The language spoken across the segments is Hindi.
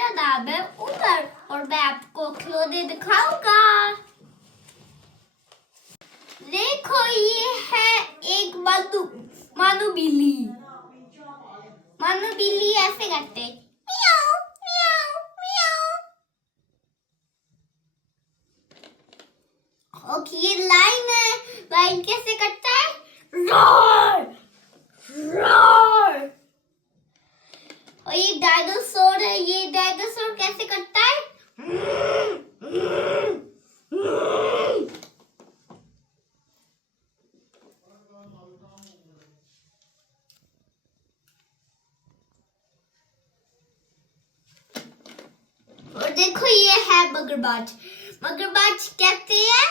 मेरा नाम है उमर और मैं आपको खिलौने दिखाऊंगा। देखो ये है एक मानू बिल्ली। मानू बिल्ली ऐसे करते मियाओ मियाओ मियाओ। ओके ये लाइन है, लाइन कैसे करता है? Roar roar. और ये डायनासोर है, ये डायनासोर कैसे करता है? और देखो ये है मगरमच्छ। मगरमच्छ कहते हैं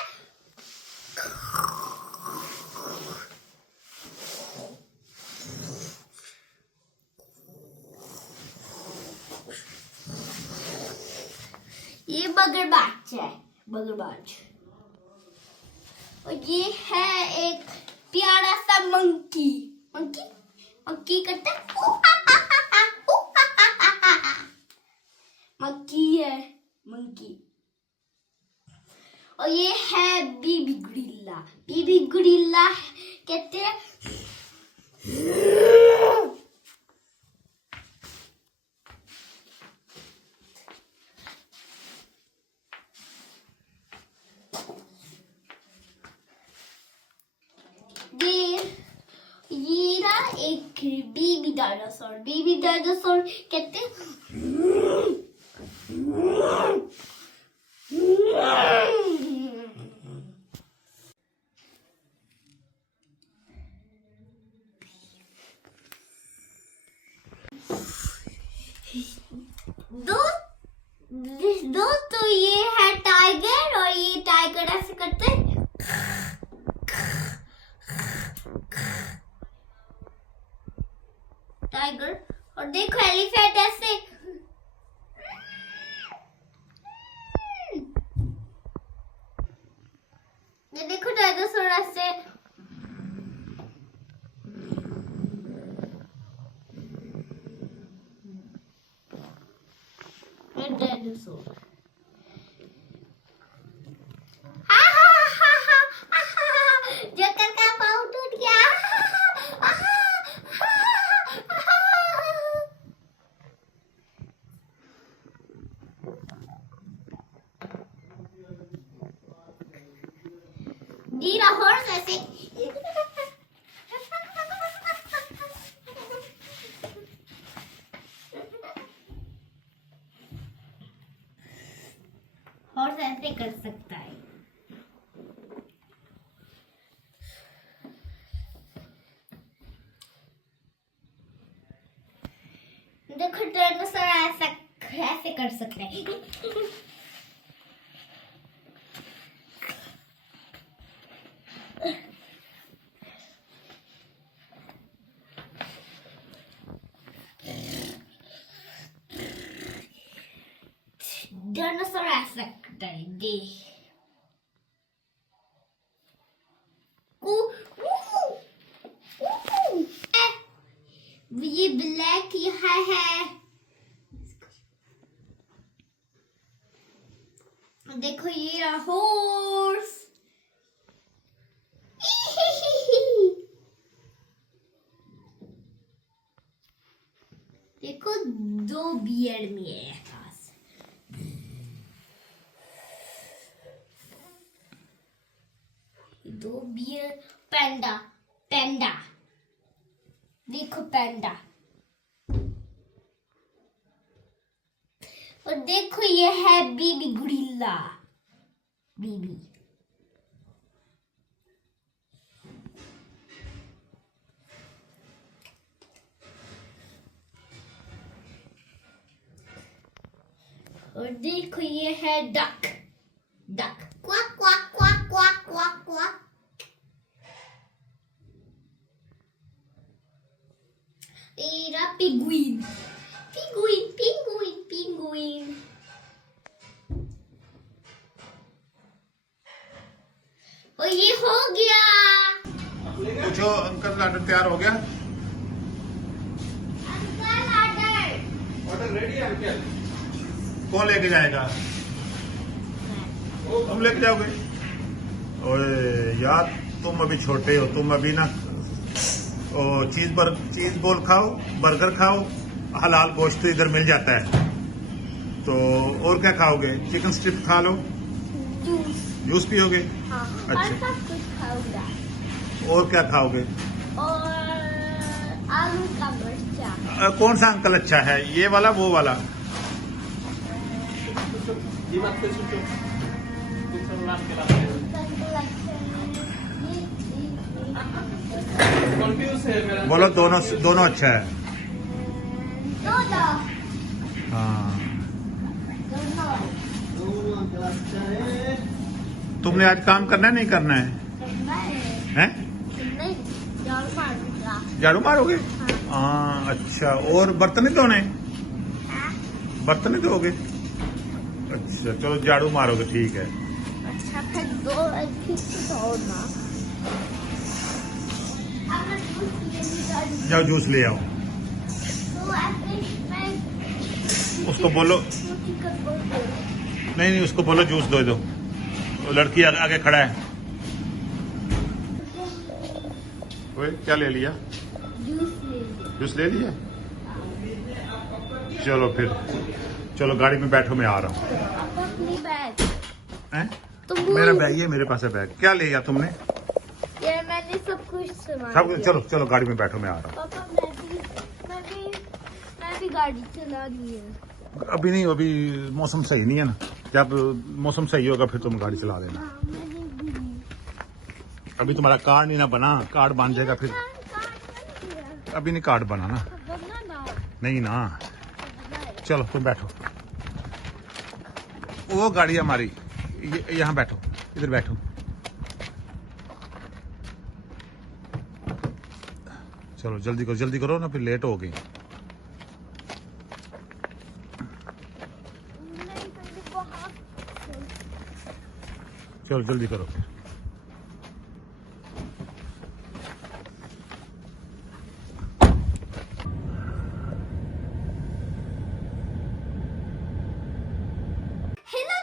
ये मगरमच्छ है, मगरमच्छ। और ये है एक प्यारा सा मंकी। मंकी मंकी करता है मंकी है, मंकी। और ये है बेबी गोरिल्ला। बेबी गोरिल्ला कहते हैं ये ना एक बेबी डायनासोर। बेबी डायनासोर कहते हैं दोस्तों ये है टाइगर और ये टाइगर ऐसे करते हैं टाइगर। और देखो एलिफेंट ऐसे ये देखो डायनासोर ऐसे डायनासोर जोकर का पाँव टूट गया। नीला हॉर्स ऐसे हॉर्स ऐसे कर सकता है। देखो डायनासोर ऐसे कर सकते हैं। डायनासोर ऐसा करता है दे ये ब्लैक यहाँ है। देखो ये हॉर्स। देखो दो बियर में है पास। दो बियर पैंडा पैंडा। देखो पैंडा। और देखो ये है बेबी गोरिल्ला। बेबी और देखो ये है duck. Duck quack quack quack quack quack quack. ये पिंगुइन पिंगुइन पिंगुइन पिंगुइन। और ये हो गया। पूछो अंकल ऑर्डर तैयार हो गया? अंकल ऑर्डर ऑर्डर रेडी है अंकल। कौन लेके जाएगा? तुम लेके जाओगे? ओए यार, तुम अभी छोटे हो, तुम अभी ना चीज बोल खाओ, बर्गर खाओ, हलाल गोश्त इधर मिल जाता है। तो और क्या खाओगे? चिकन स्ट्रिप खा लो, जूस। जूस पियोगे? हाँ, अच्छा। और सब कुछ खाऊंगा। और क्या खाओगे? और आलू का मिर्चा। कौन सा अंकल अच्छा है, ये वाला वो वाला? बोलो दोनों दोनों अच्छा है। दोनों। हाँ, दोनों। तुमने आज काम करना है नहीं करना है? हैं? नहीं, झाड़ू मारूंगा। झाड़ू मारोगे? हाँ, अच्छा। और बर्तन नहीं धोने? बर्तन नहीं धोगे? अच्छा, चलो झाड़ू मारोगे, ठीक है। अच्छा, फिर दो फिर धोना। अब मैं जूस लेने जाओ जूस ले आओ। तो ऐसे मैं उसको बोलो, रोटी का बोल दो। नहीं नहीं, उसको बोलो जूस दो। वो लड़की आगे खड़ा है। ओए, क्या ले लिया? जूस ले लो। जूस ले लिया? चलो फिर, चलो गाड़ी में बैठो, मैं आ रहा हूँ। अब अपनी बैग। हैं? तुम मेरा बैग, ये मेरे पास है बैग। क्या ले लिया तुमने? ये मैंने सब कुछ सामान सब लिया। चलो चलो गाड़ी में बैठो, मैं आ रहा पापा मैं भी गाड़ी चलानी है। हूँ। अभी नहीं, अभी मौसम सही नहीं है ना। जब मौसम सही होगा फिर तुम गाड़ी चला देना। हाँ, मैंने भी। अभी तुम्हारा कार्ड नहीं ना बना, कार्ड बन जाएगा फिर। कार्ड बन गया। अभी नहीं कार्ड बना ना। बनना ना। नहीं ना। बनना है। चलो तुम बैठो, वो गाड़ी हमारी, यहाँ बैठो, इधर बैठो। चलो जल्दी करो ना, फिर लेट हो गई। नहीं, मुझे बहुत। चलो जल्दी करो फिर। हेलो